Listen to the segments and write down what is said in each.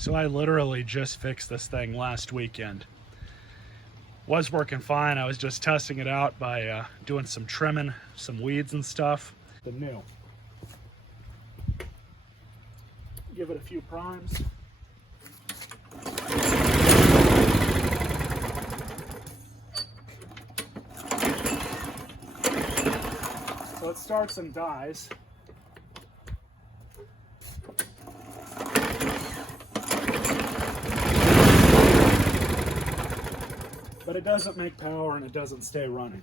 So I literally just fixed this thing last weekend. Was working fine. I was just testing it out by doing some trimming, some weeds and stuff. The new. Give it a few primes. So it starts and dies. But it doesn't make power and it doesn't stay running.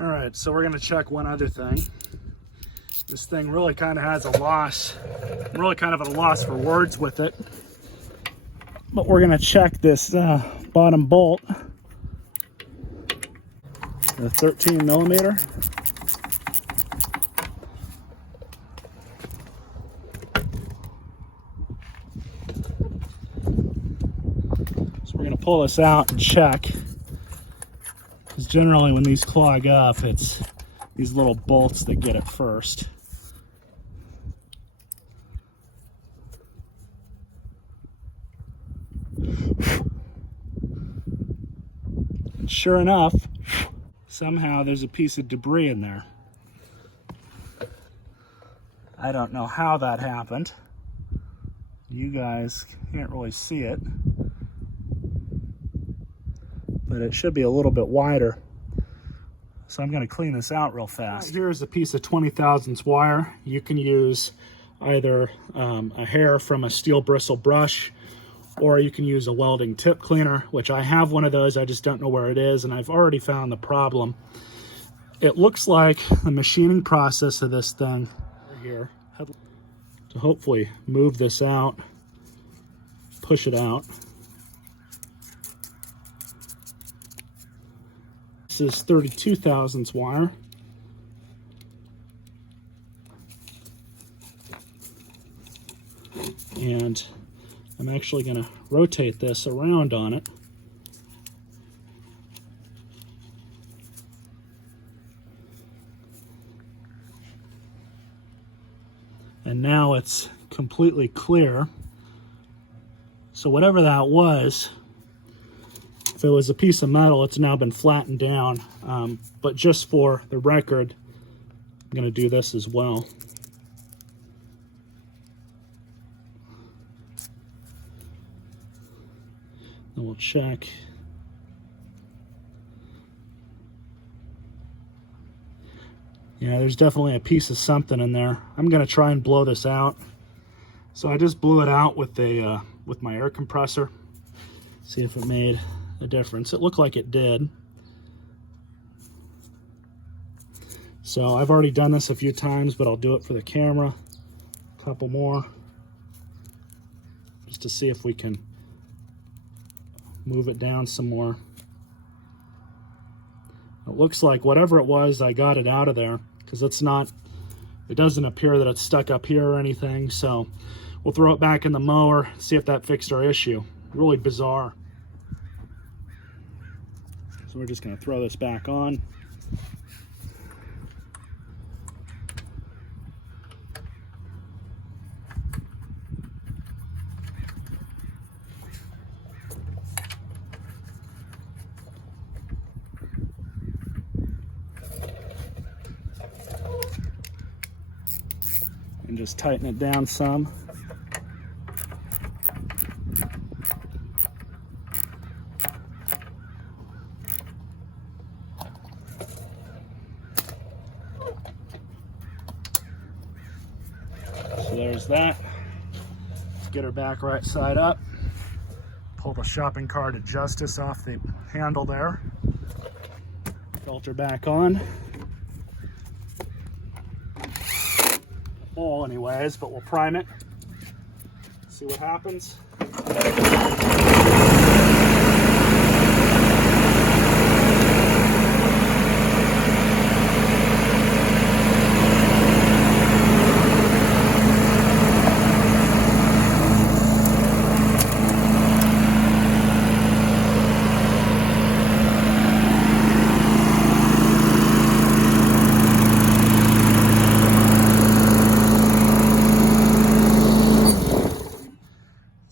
All right, so we're gonna check one other thing. This thing really kind of has a loss. I'm really kind of at a loss for words with it. But we're gonna check this bottom bolt. The 13 millimeter. We're going to pull this out and check, because generally when these clog up, it's these little bolts that get it first. And sure enough, somehow there's a piece of debris in there. I don't know how that happened. You guys can't really see it, but it should be a little bit wider. So I'm going to clean this out real fast. Here's a piece of 20 thousandths wire. You can use either a hair from a steel bristle brush, or you can use a welding tip cleaner, which I have one of those. I just don't know where it is, and I've already found the problem. It looks like the machining process of this thing here to hopefully move this out, push it out. This is 32 thousandths wire. And I'm actually going to rotate this around on it. And now it's completely clear. So whatever that was, if it was a piece of metal, it's now been flattened down. But just for the record, I'm going to do this as well. And we'll check. Yeah, there's definitely a piece of something in there. I'm going to try and blow this out. So I just blew it out with my air compressor. See if it made a difference. It looked like it did. So I've already done this a few times, but I'll do it for the camera. A couple more, just to see if we can move it down some more. It looks like whatever it was, I got it out of there, because it doesn't appear that it's stuck up here or anything. So we'll throw it back in the mower, see if that fixed our issue. Really bizarre. So we're just going to throw this back on. And just tighten it down some. So there's that. Let's get her back right side up. Pull the shopping cart of justice off the handle there. Filter back on. Full anyways, but we'll prime it. See what happens.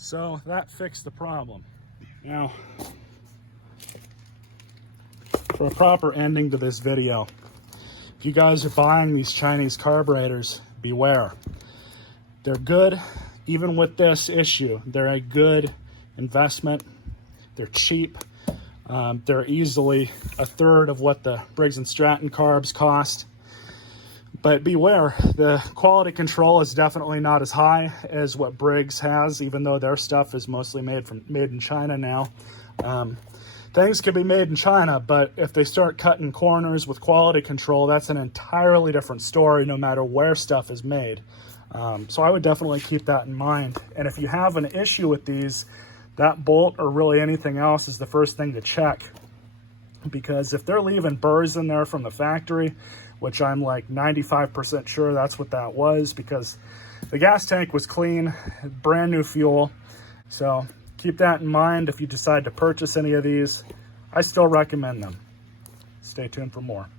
So that fixed the problem. Now, for a proper ending to this video, if you guys are buying these Chinese carburetors, beware. They're good, even with this issue. They're a good investment. They're cheap. They're easily a third of what the Briggs & Stratton carbs cost. But beware, the quality control is definitely not as high as what Briggs has, even though their stuff is mostly made in China now. Things can be made in China, but if they start cutting corners with quality control, that's an entirely different story no matter where stuff is made. So I would definitely keep that in mind. And if you have an issue with these, that bolt or really anything else is the first thing to check. Because if they're leaving burrs in there from the factory, which I'm like 95% sure that's what that was, because the gas tank was clean, brand new fuel. So keep that in mind if you decide to purchase any of these. I still recommend them. Stay tuned for more.